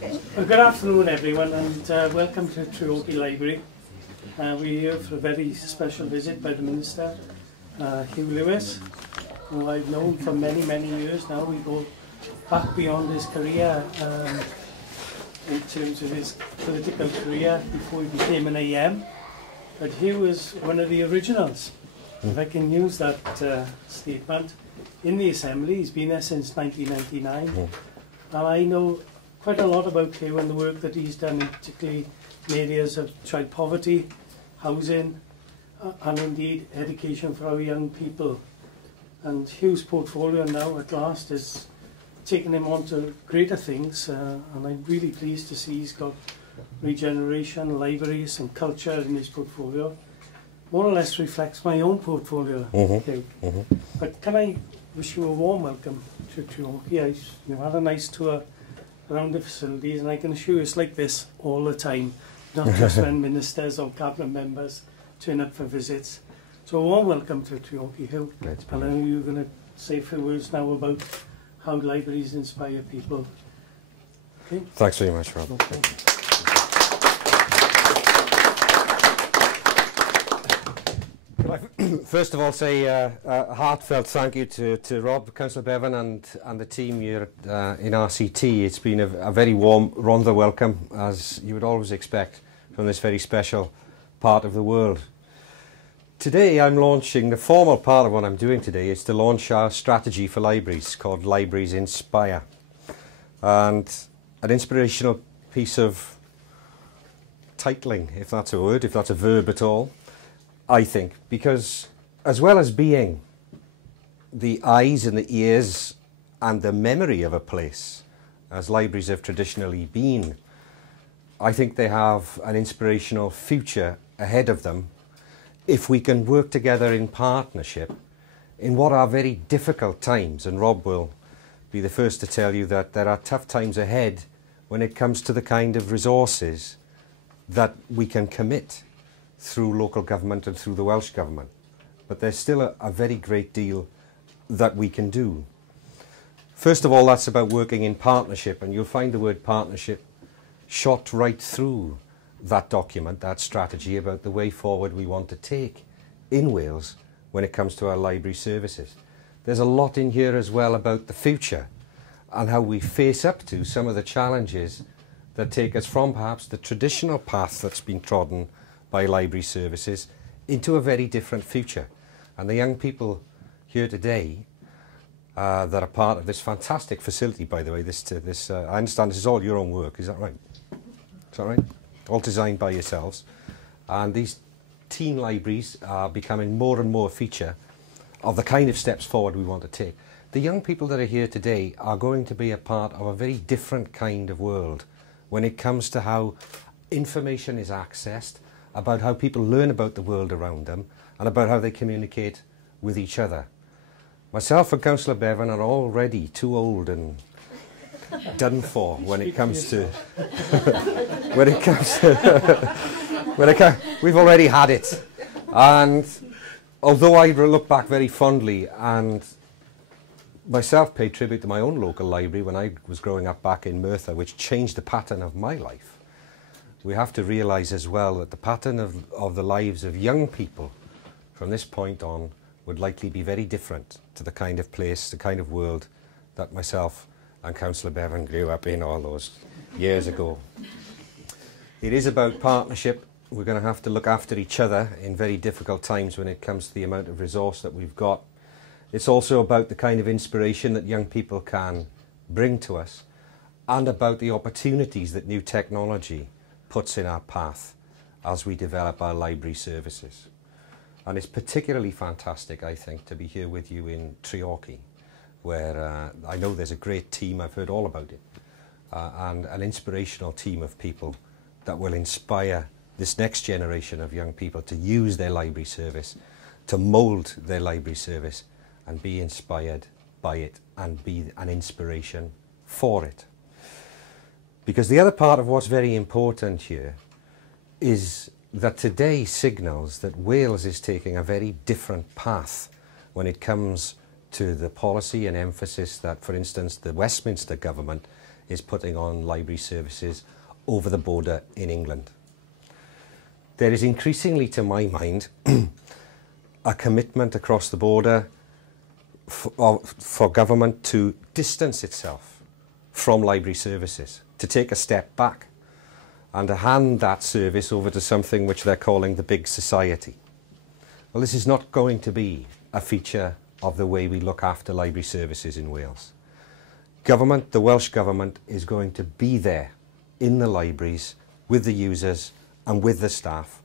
Well, good afternoon everyone, and welcome to Treorchy Library. We're here for a very special visit by the Minister, Huw Lewis, who I've known for many years now. We go back beyond his career in terms of his political career before he became an AM. But Huw was one of the originals, if I can use that statement, in the Assembly. He's been there since 1999, and I know quite a lot about Huw and the work that he's done, particularly in areas of child poverty, housing, and indeed education for our young people. And Huw's portfolio now at last is taking him on to greater things, and I'm really pleased to see he's got regeneration, libraries and culture in his portfolio. More or less reflects my own portfolio. But can I wish you a warm welcome to Treorchy. You've had a nice tour around the facilities, and I can assure you it's like this all the time, not just when ministers or cabinet members turn up for visits. So a warm welcome to Treorchy, Huw. And I know you're going to say a few words now about how libraries inspire people. Okay? Thanks very much, Rob. Okay. First of all, say a heartfelt thank you to Rob, Councillor Bevan, and the team here in RCT. It's been a very warm Rhondda welcome, as you would always expect from this very special part of the world. Today I'm launching, the formal part of what I'm doing today is to launch our strategy for libraries called Libraries Inspire. And an inspirational piece of titling, if that's a word, if that's a verb at all, I think, because as well as being the eyes and the ears and the memory of a place, as libraries have traditionally been, I think they have an inspirational future ahead of them if we can work together in partnership in what are very difficult times. And Rob will be the first to tell you that there are tough times ahead when it comes to the kind of resources that we can commit through local government and through the Welsh Government. But there's still a very great deal that we can do. First of all, that's about working in partnership, and you'll find the word partnership shot right through that document, that strategy about the way forward we want to take in Wales when it comes to our library services. There's a lot in here as well about the future and how we face up to some of the challenges that take us from perhaps the traditional path that's been trodden by library services into a very different future. And the young people here today that are part of this fantastic facility, by the way, I understand this is all your own work, is that right? Is that right? All designed by yourselves. And these teen libraries are becoming more and more a feature of the kind of steps forward we want to take. The young people that are here today are going to be a part of a very different kind of world when it comes to how information is accessed, about how people learn about the world around them, and about how they communicate with each other. Myself and Councillor Bevan are already too old and done for when it comes to we've already had it. And although I look back very fondly and myself paid tribute to my own local library when I was growing up back in Merthyr, which changed the pattern of my life, we have to realise as well that the pattern of the lives of young people from this point on would likely be very different to the kind of place, the kind of world that myself and Councillor Bevan grew up in all those years ago. It is about partnership. We're going to have to look after each other in very difficult times when it comes to the amount of resource that we've got. It's also about the kind of inspiration that young people can bring to us, and about the opportunities that new technology puts in our path as we develop our library services. And it's particularly fantastic, I think, to be here with you in Treorchy, where I know there's a great team, I've heard all about it, and an inspirational team of people that will inspire this next generation of young people to use their library service, to mould their library service and be inspired by it and be an inspiration for it. Because the other part of what's very important here is that today signals that Wales is taking a very different path when it comes to the policy and emphasis that, for instance, the Westminster government is putting on library services over the border in England. There is increasingly, to my mind, a commitment across the border for government to distance itself from library services, to take a step back and to hand that service over to something which they're calling the big society. Well, this is not going to be a feature of the way we look after library services in Wales. Government, the Welsh Government, is going to be there in the libraries with the users and with the staff,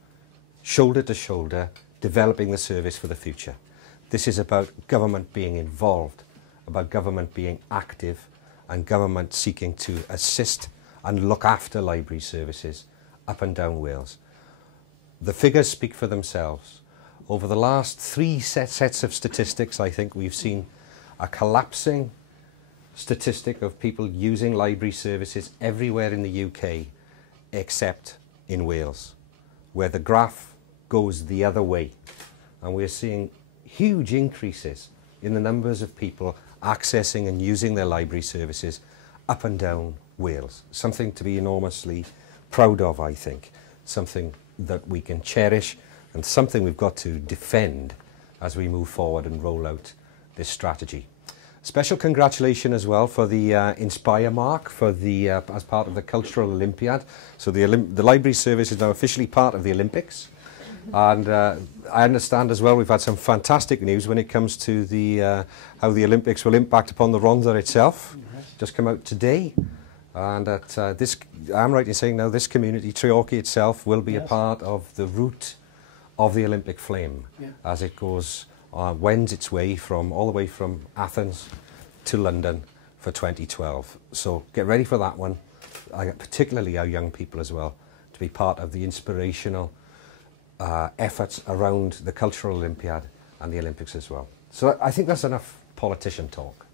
shoulder to shoulder, developing the service for the future. This is about government being involved, about government being active, and government seeking to assist and look after library services up and down Wales. The figures speak for themselves. Over the last three sets of statistics, I think we've seen a collapsing statistic of people using library services everywhere in the UK except in Wales, where the graph goes the other way. And we're seeing huge increases in the numbers of people accessing and using their library services up and down Wales. Something to be enormously proud of, I think. Something that we can cherish and something we've got to defend as we move forward and roll out this strategy. Special congratulations as well for the Inspire mark for the as part of the Cultural Olympiad. So the library service is now officially part of the Olympics. And I understand as well we've had some fantastic news when it comes to the how the Olympics will impact upon the Rhondda itself. Just come out today. And that I'm right in saying now this community, Treorchy itself, will be a part of the route of the Olympic flame as it goes, wends its way all the way from Athens to London for 2012. So get ready for that one, particularly our young people as well, to be part of the inspirational efforts around the Cultural Olympiad and the Olympics as well. So I think that's enough politician talk.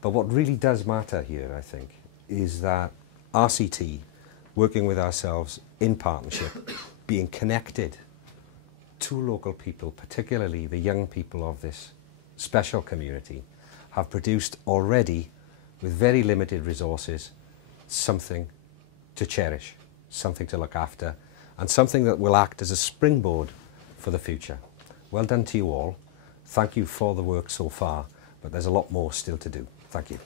But what really does matter here, I think, is that RCT, working with ourselves in partnership, being connected to local people, particularly the young people of this special community, have produced already, with very limited resources, something to cherish, something to look after, and something that will act as a springboard for the future. Well done to you all. Thank you for the work so far, but there's a lot more still to do. Thank you.